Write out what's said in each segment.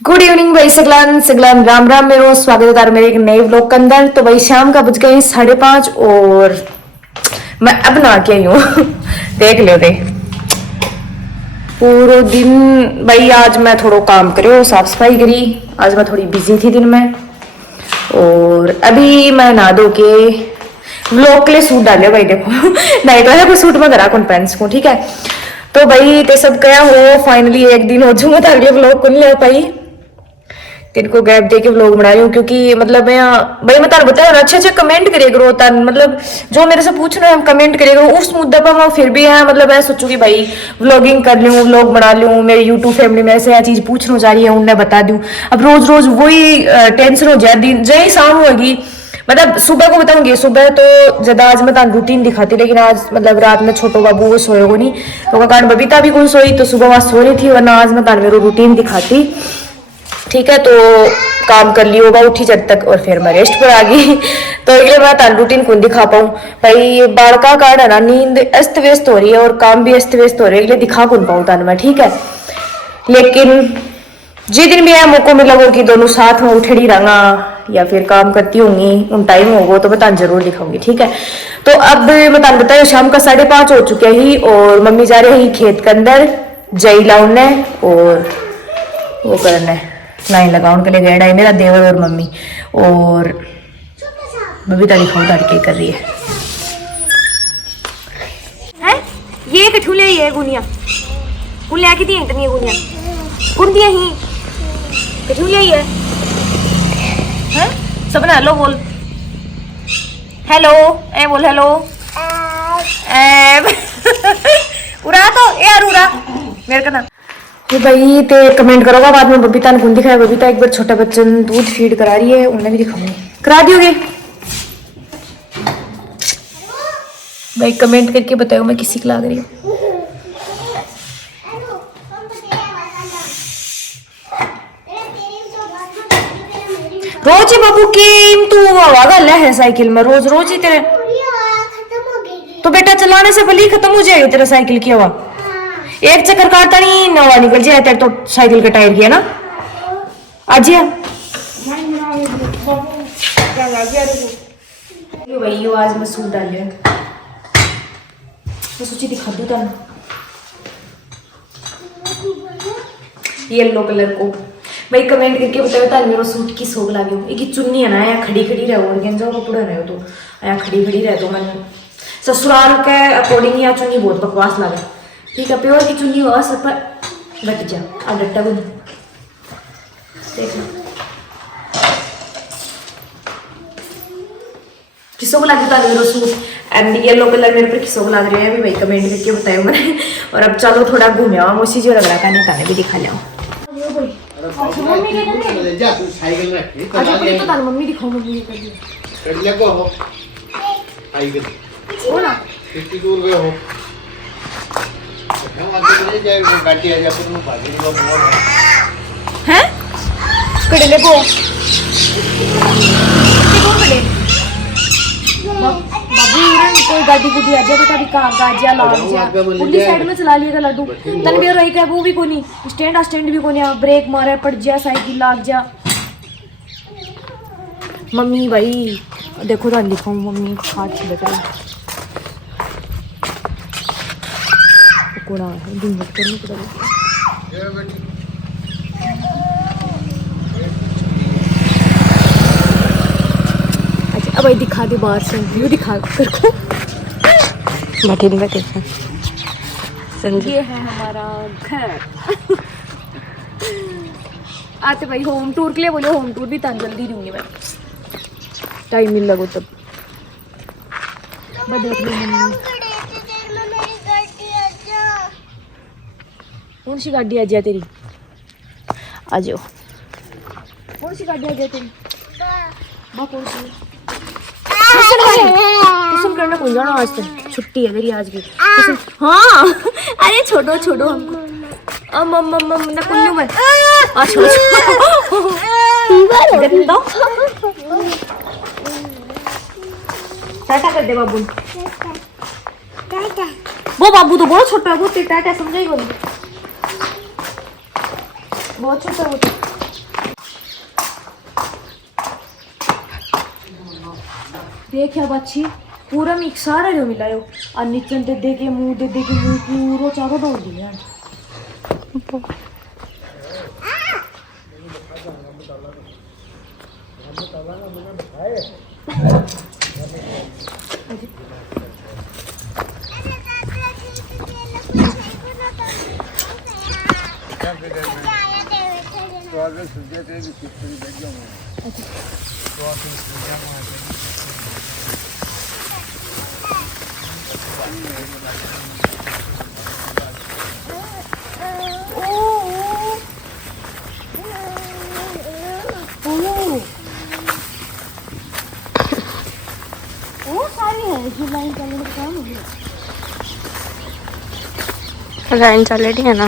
Good evening भाई। सगलान सगलान राम राम मेरो स्वागत है तारा मेरे एक नए व्लॉग के अंदर। तो भाई शाम का बज गए 5:30 और मैं अब नहा के आई हूँ। देख लो दे पूरा दिन भाई। आज मैं थोड़ा काम करो, साफ सफाई करी। आज मैं थोड़ी बिजी थी दिन में। और अभी मैं नहा धो के व्लॉग के लिए सूट डाले भाई। देखो नहीं तो है कोई सूट में करा कौन पेंट्स को, ठीक है। तो भाई ते सब क्या हो फाइनली एक दिन हो जाऊंगा तो अगले व्लॉग को नहीं ले पाई। तेरे को गैप दे के व्लॉग बना रही हूँ क्योंकि मतलब मैं भाई मैं तार बताया अच्छे अच्छे कमेंट करे करो तन, मतलब जो मेरे से पूछ रहे हैं कमेंट करे करो उस मुद्दे पर मैं फिर भी है मतलब मैं सोचू कि भाई व्लॉगिंग कर लूँ, व्लॉग बना लूँ। मेरे यूट्यूब फैमिली में ऐसे चीज पूछना जा रही है उन्हें बता दूँ। अब रोज रोज वही टेंशन हो जाए, दिन जय शाम होगी। मतलब सुबह को बताऊंगी, सुबह तो ज्यादा आज मैं रूटीन दिखाती, लेकिन आज मतलब रात में छोटो बाबू वो सोए को नहीं तो कारण बबीता भी कौन सोई तो सुबह वहां सो रही थी, वरना आज मैं मेरे रूटीन दिखाती। ठीक है, तो काम कर लियो होगा उठी जब तक और फिर मैं रेस्ट पर आ गई। तो ये मैं तान रूटीन कौन दिखा पाऊँ भाई। बाड़का कार्ड है ना, नींद अस्त व्यस्त हो रही है और काम भी अस्त व्यस्त हो रही है, इसलिए दिखा कौन पाऊँ तान मैं, ठीक है। लेकिन जिस दिन भी है मौको मिला वो कि दोनों साथ में उठेड़ी रहना या फिर काम करती होंगी उन टाइम होगा तो मैं तान जरूर दिखाऊंगी, ठीक है। तो अब मैं तान बताया शाम का 5:30 हो चुके ही और मम्मी जा रही है खेत के अंदर जई लाउने और वो करना है लाइन लगाने के लिए गया है मेरा देवर और मम्मी। और बबीता दिखाओ तड़के कर रही है ये कठुले ही है गुनिया गुनिया की दी इतनी गुनिया गुंदिया ही कठुले ही है सब ना हेलो बोल, हेलो ए बोल हेलो ए उड़ा तो यार उड़ा मेरे का ना। तो भाई ते कमेंट करोगा बाद में बबीता ने कौन दिखाया। बबीता एक बार छोटा बच्चा दूध फीड करा रही है, उन्हें भी दिखाऊंगी, करा दियोगे भाई। कमेंट करके बताओ मैं किसी को लाग रही हूँ। रोज ही बाबू की तू हवा गल है साइकिल में रोज रोज ही तेरे तो बेटा चलाने से भले खत्म हो जाएगी तेरा साइकिल की हवा। एक चक्कर काटता नहीं नवा निकल जाए तेरे तो साइकिल का टायर की है ना। आज भाई आज मैं सूट डाल लिया तो सोची दिखा दूँ तेन येलो कलर को। भाई कमेंट करके बताओ तार मेरा सूट की सोग लागे हो। एक चुन्नी है ना या खड़ी खड़ी रहो और गेंजा कपड़ा रहे तो या खड़ी खड़ी रहे तो मैं ससुराल के अकॉर्डिंग या चुन्नी बहुत बकवास लगे, ठीक है। प्योर की चुन्नी हुआ सब पर बट जा आ डट्टा को देख लो किसों को लग रहा है सूट एंड येलो कलर मेरे पर किसों को लग रहा है अभी भाई कमेंट करके बताओ मैंने। और अब चलो थोड़ा घूमे आओ उसी जो लग रहा था नहीं ताने भी दिखा लिया मम्मी दिखाओ मम्मी हैं कड़े को कोई गाड़ी गुडी आ जाए बेटा भी कार गाजिया लाग जा पुलिस साइड में चला लिएगा लड्डू तन भी रही का वो भी कोनी स्टैंड भी कोनी ब्रेक मारे पड़ जा साइकिल लाग जा। मम्मी भाई देखो तो लिखो मम्मी हाथ से बेटा कोड़ा दिन मत करने पड़ेगा। अच्छा अब भाई दिखा दे बाहर से व्यू दिखा कर को बैठे नहीं बैठे ये है हमारा घर। आते भाई होम टूर के लिए बोलो होम टूर भी तान जल्दी दूंगी मैं टाइम मिल लगो तब देख लो मम्मी कौन सी गाड़ी आ जाए तेरी आ जाओ कौन सी गाड़ी आ जाए तेरी कौन सी ट्यूशन करना कौन जाना आज तक छुट्टी है मेरी आज की हाँ अरे छोड़ो छोड़ो हमको मम ना कुल्लू में आ छोड़ो गंदा टाटा कर दे बाबू वो बाबू तो बहुत छोटा है वो टाटा समझेगा बहुत छोटा वो तो। देख अब अच्छी पूरा मिक्स सारा जो मिलायो और नीचे दे के मुंह पूरा चारों डाल दिया। लाइन चल रही है ना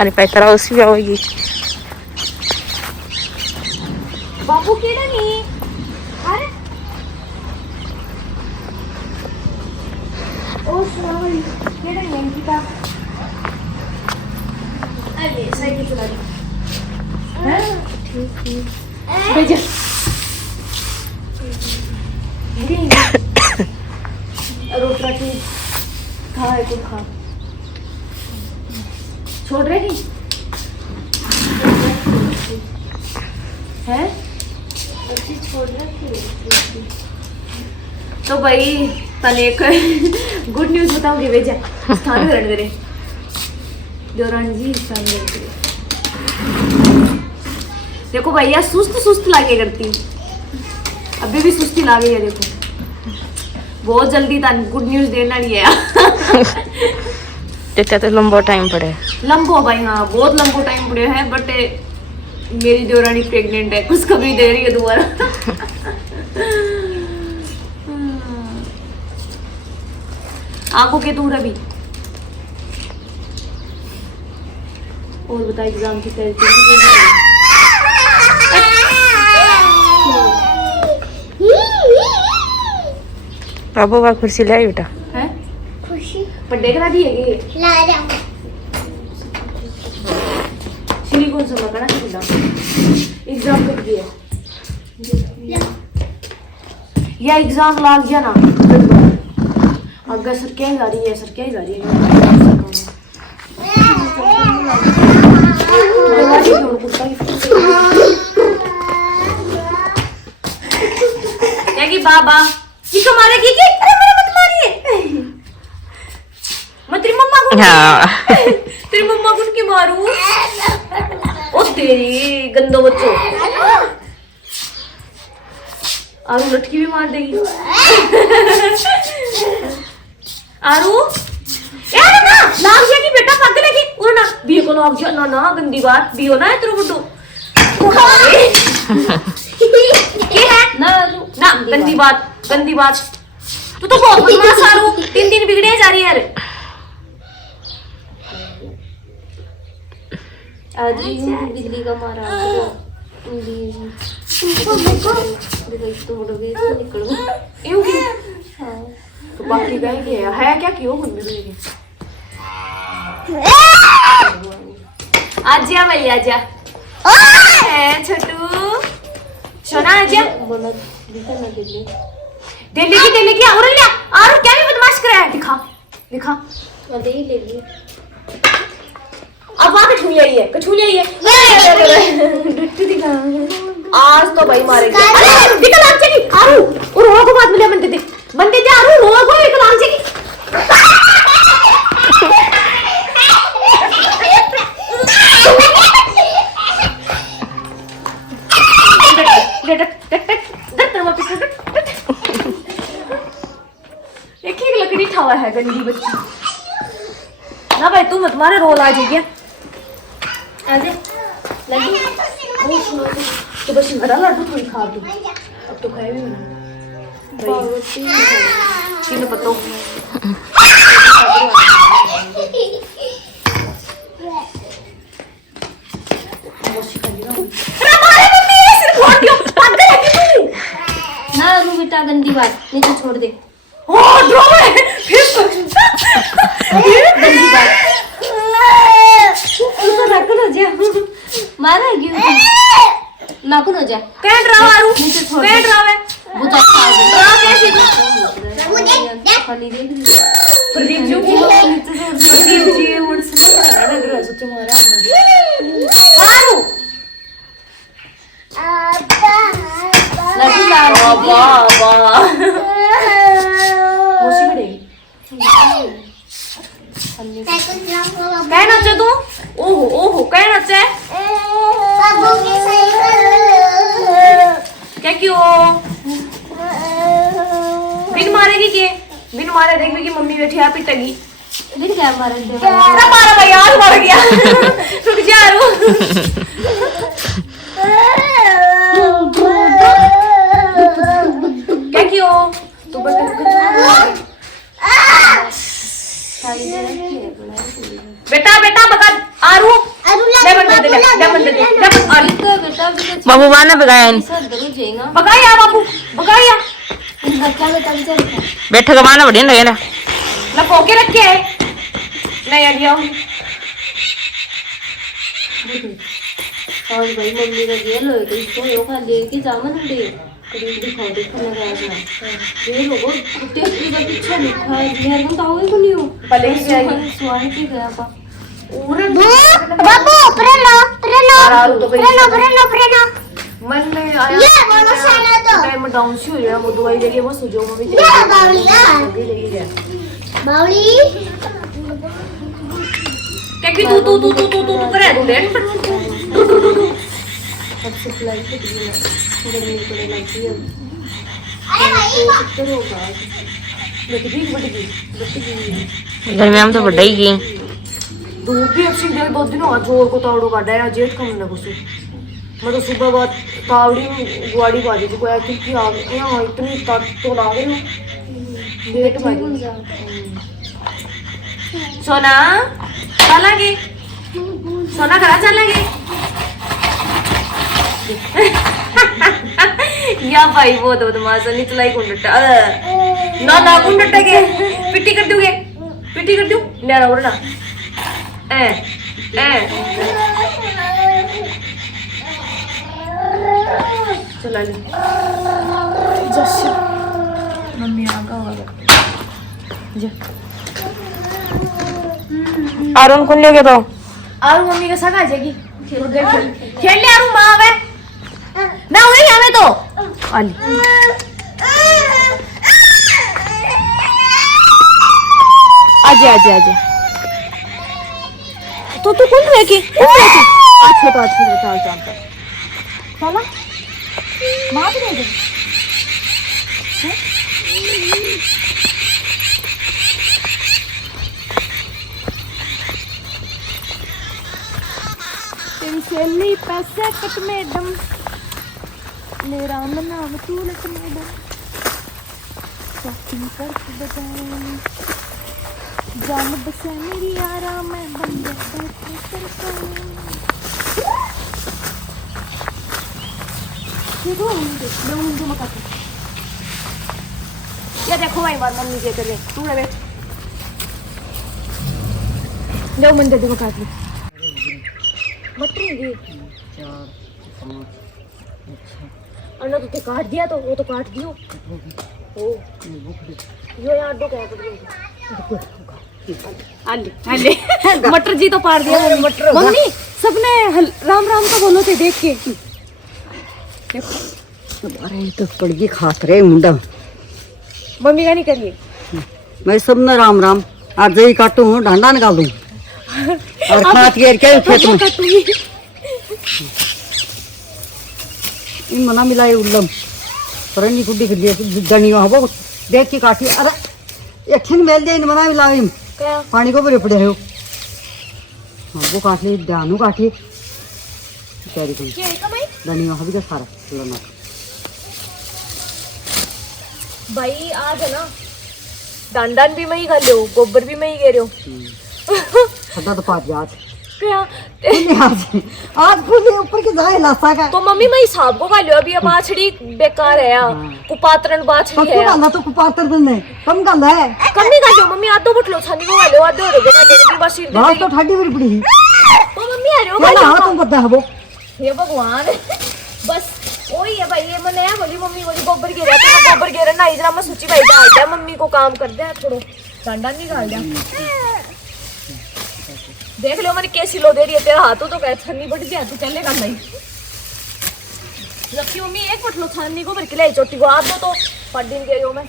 आणि पैतरा उसी होगी बाबू केड़ा नहीं अरे ओ सॉरी केड़ा नहीं गीता अरे साइकिल चला रही है ठीक भेज रोटा की खा है तो खा छोड़ रहे नहीं है छोड़ रहे तो भाई तने एक गुड न्यूज बताऊंगी भेजा स्थान ग्रहण करें दौरान जी स्थान ग्रहण करें। देखो भैया सुस्त लागे करती अभी भी सुस्ती लागे है। देखो बहुत जल्दी गुड न्यूज देना नहीं है इतना तो लंबा टाइम पड़े लंबो भाई हाँ बहुत लंबो टाइम पड़े है बट मेरी देवरानी प्रेग्नेंट है कुछ कभी दे रही है दोबारा। आंखों के दूर अभी और बता एग्जाम की तैयारी बाबू का कुर्सी ले आई बेटा है खुशी पर देख रहा दिए ला जा श्री कौन सा मकाना खुला एग्जाम कब दिया या एग्जाम लाग गया ना अगर सर क्या ही जा रही है क्या कि बाबा किसको मारेगी कि अरे मेरे मत मारिए मैं तेरी मम्मा को तेरी मम्मा को क्यों मारूं ओ तेरी गंदो बच्चों आरू लटकी भी मार देगी आरू यार ना लाग गया कि बेटा पागल है कि और ना बियो को लाग गया ना ना गंदी बात बियो ना है तेरे बड्डो ये है ना गंदी बात तू तो बहुत बदमाश आरू दिन बिगड़े जा रही है यार आज बिजली का मारा तो बाकी कहीं गया है क्या क्यों आजा भाई आजा छोटू सोना आजा दिल्ली की और लिया और क्या भी बदमाश करा है दिखा अब वहाँ कछुलिया ही है आज तो भाई मारेंगे अरे निकल आग चली आरू और रोग को बात मिले बनते दे आरू रोग को निकल आग चली एक लकड़ी ठावा है गंदी बच्ची ना भाई तू मत मारे रोल आ जाएगी आजे लड्डू तो बस बड़ा लड्डू थोड़ी खा दो अब तो खाए भी ना किलो पत्तो ना रू बेटा गंदी बात नीचे छोड़ दे ओ ड्रो है फिर गंदी बात तू तो रख लो जी मारा है क्यों नाखून हो जा क्या डरावा आरू नीचे छोड़ क्या डरावे वो तो अच्छा डरा कैसे खाली देख प्रदीप जी प्रदीप जी और सुना डरा सोच मारा आरू लड्डू ला वाह वाह खुशी बड़ी क्या नाचे तू ओहो ओहो क्या नाचे क्या क्यों बिन मारेगी के बिन मारे देख कि मम्मी बैठी है पिटेगी दिन क्या मारा दे अरे मारा भाई आज मर गया रुक जा रू क्या क्यों तू बेटा बेटा बका आरू ले बंद दे ले बंद दे ले आरू बेटा बाबू माने बगाया सर जरूर जाएगा बगाया बाबू बगाया इन बच्चा बेटा भी चल बैठ के माना बढ़िया लगे ना लपो के रखे नहीं आ गया और भाई मम्मी का जेल हो गई इसको यो खा लेके जामन दे दिखाओ देखो ना गाना ये लोगो कुत्ते की का पीछे लिखा है यार हम तो आवे को नहीं हो भले ही जाएगी स्वाद की गया पा बाबू प्रेनो आरू तो प्रेनो मन में आया ये बोलो साला तो टाइम डाउन सी हो गया वो दवाई लेके बस जो मम्मी ये बावलिया बावली क्या कि तू करे तू डेट सबसे फ्लाई के लिए गर्मी पड़े लगती है अरे भाई कितना होगा घर में हम तो बढ़ा ही गई धूप भी अच्छी देर 2 दिन हुआ जोर को तावड़ो काटा है जेठ कम ना कुछ मैं तो सुबह बाद तावड़ी गुआड़ी बाजी को आया क्योंकि आ यहाँ इतनी तो ला गई जेठ बाजी सोना चलेंगे सोना करा चलेंगे या भाई वो तो बदमाश निचला ही कुंडटा ना कुंडटा के पिट्टी कर दूंगे पिट्टी कर दूं ना उड़ना ए चला ले जैसे मम्मी आ गया जा अरुण कौन ले गया तो आरू मम्मी के साथ आ जाएगी खेल ले आरू माँ आवे ना वही हमें तो आली आजा आजा आजा तो तू कौन है कि अच्छा चल चला माँ भी नहीं तेरी सहेली पैसे कट मैडम मेरा नाम तू लख मैडम शॉपिंग कर बताऊं जान बसे मेरी यारा मैं बन ये देखो भाई बार मम्मी के करे तू रे बैठ लो मंदिर देखो काट लो मटर दी अन्ना तो काट दिया तो वो तो काट दियो ओ यो यार दो क्या कर आले मटर जी तो पार दिया मटर मम्मी सबने राम राम का बोलो थे देख के अरे तो कड़गी खात रहे मुंडा मम्मी का नहीं करिए मैं सब न राम राम आज ही काटू हूँ ढांडा निकाल दूँ और खात गिर के खेत में इन मना मिलाए उल्लम परनी गुड्डी कर लिए दनी हो देख के काटी अरे एक मेल दे इन मना मिलाए क्या पानी को बड़े पड़े हो हाँ वो काट ली डानू काटी तैयारी कर दनी हो भी सारा लना भाई आज है ना डांडान भी मैं ही खा लो गोबर भी मैं ही गे रहे हो खड्डा तो पाट गया आज क्या आज फूले ऊपर के जाए लासा का तो मम्मी मैं हिसाब को खा लियो अभी ये बाछड़ी बेकार है यार कुपात्रन बाछड़ी पक्का है गाला तो कुपातर दिन है कम गाला है कम नहीं खा लियो मम्मी आधो बटलो छानी को खा लियो आधो रो गया लेकिन बस सिर घास तो ठाडी मेरी पड़ी तो मम्मी आ रहे हो क्या ना तुम पता है वो हे भगवान बस वही है भाई। ये मैं नया बोली मम्मी बोली गोबर गिरा तो गोबर गिरा ना इधर मैं सोची भाई डाल दिया मम्मी को काम कर दिया थोड़ो डंडा निकाल दिया। देख लो मैंने कैसी लो दे रही है तेरा हाथों तो कह छन्नी बढ़ गया तू चलेगा नहीं जबकि मम्मी एक फुट लो छन्नी को भर के ले चोटी को आप दो तो पट दिन गए हो मैं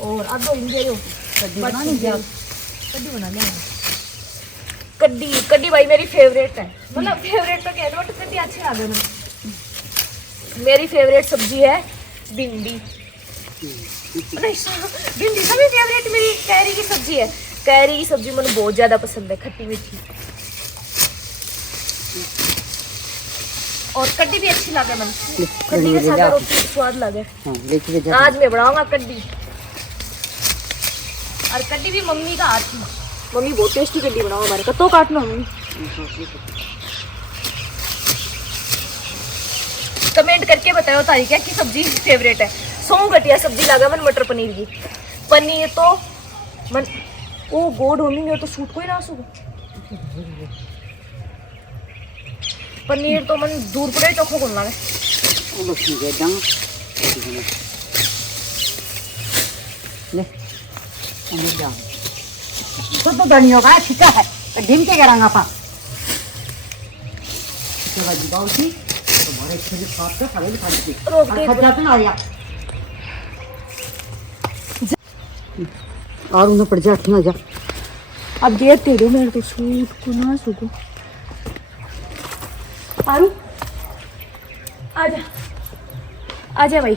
और आप दो दिन गए हो कड्डी बना लिया कड्डी भाई मेरी फेवरेट है मतलब फेवरेट तो कह दो बट कड्डी अच्छी लगे मुझे। मेरी फेवरेट सब्जी है भिंडी नहीं भिंडी सभी फेवरेट मेरी कैरी की सब्जी है। कैरी की सब्जी मुझे बहुत ज्यादा पसंद है खट्टी मीठी और कड्डी भी अच्छी लगे मन कड्डी के साथ रोटी स्वाद लगे। आज मैं बनाऊंगा कड्डी और कड्डी भी मम्मी का हाथ की मम्मी बहुत टेस्टी कड्डी बनाओ हमारे कत्तो काटना मम्मी। कमेंट करके बताओ तारी क्या की सब्जी फेवरेट है। सौ घटिया सब्जी लगा मन मटर पनीर की पनीर तो मन ओ गोड होनी तो सूट कोई ना सूट पनीर तो मन दूर पड़े चोखो को लगे तो धनी होगा ठीक है डिम के करांगा पा और उन्हें पड़ जा ना जा अब देर दे दो मेरे तो सूट को ना सूटो आरू आजा आजा भाई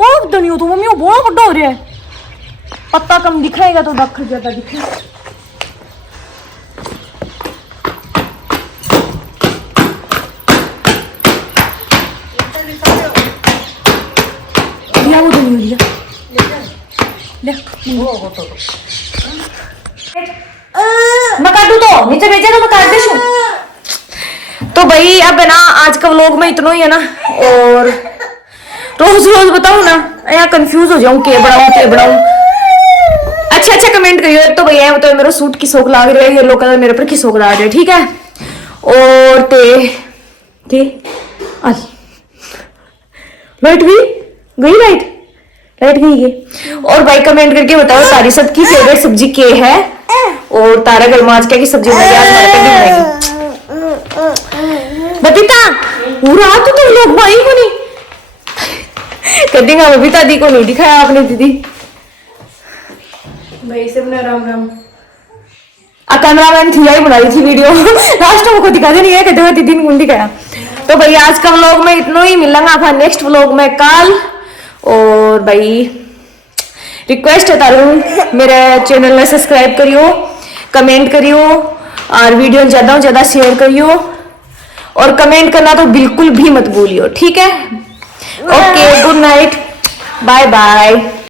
ओ धनियो तो मम्मी वो बहुत बड़ा हो रहा है पत्ता कम दिखाएगा तो डॉक्टर ज्यादा दिखेगा। लिया वो धनियो लिया ले मैं काटू तो नीचे भेजे तो मैं काट दे शू। तो भाई अब है ना आज का व्लॉग में इतना ही है ना और रोज रोज बताऊं ना यहाँ कंफ्यूज हो जाऊं के बनाऊं अच्छा कमेंट करियो। तो भैया बताओ मेरा सूट की सोख लाग रहा है येलो कलर मेरे पर की सोख लाग रहा है ठीक है और ते लाइट गई लाइट गई है। और भाई कमेंट करके बताओ तारी सबकी फेवरेट सब्जी क्या है और तारा घर में आज क्या की सब्जी बनाएगी आज हमारे कड्डी बनाएगी बतीता पूरा तो लोग भाई को नहीं कड्डी का बबीता दी को नहीं दिखाया आपने दीदी भाई से बना राम कैमरामैन थी आई बना रही थी वीडियो लास्ट में को दिखा दे नहीं है कहते हुए दीदी ने दिखाया। तो भाई आज का व्लॉग में इतना ही मिलेंगे आप नेक्स्ट व्लॉग में कल और भाई रिक्वेस्ट है तारू मेरे चैनल में सब्सक्राइब करियो कमेंट करियो और वीडियो ज्यादा से ज्यादा शेयर करियो और कमेंट करना तो बिल्कुल भी मत भूलियो ठीक है। Okay good night bye bye.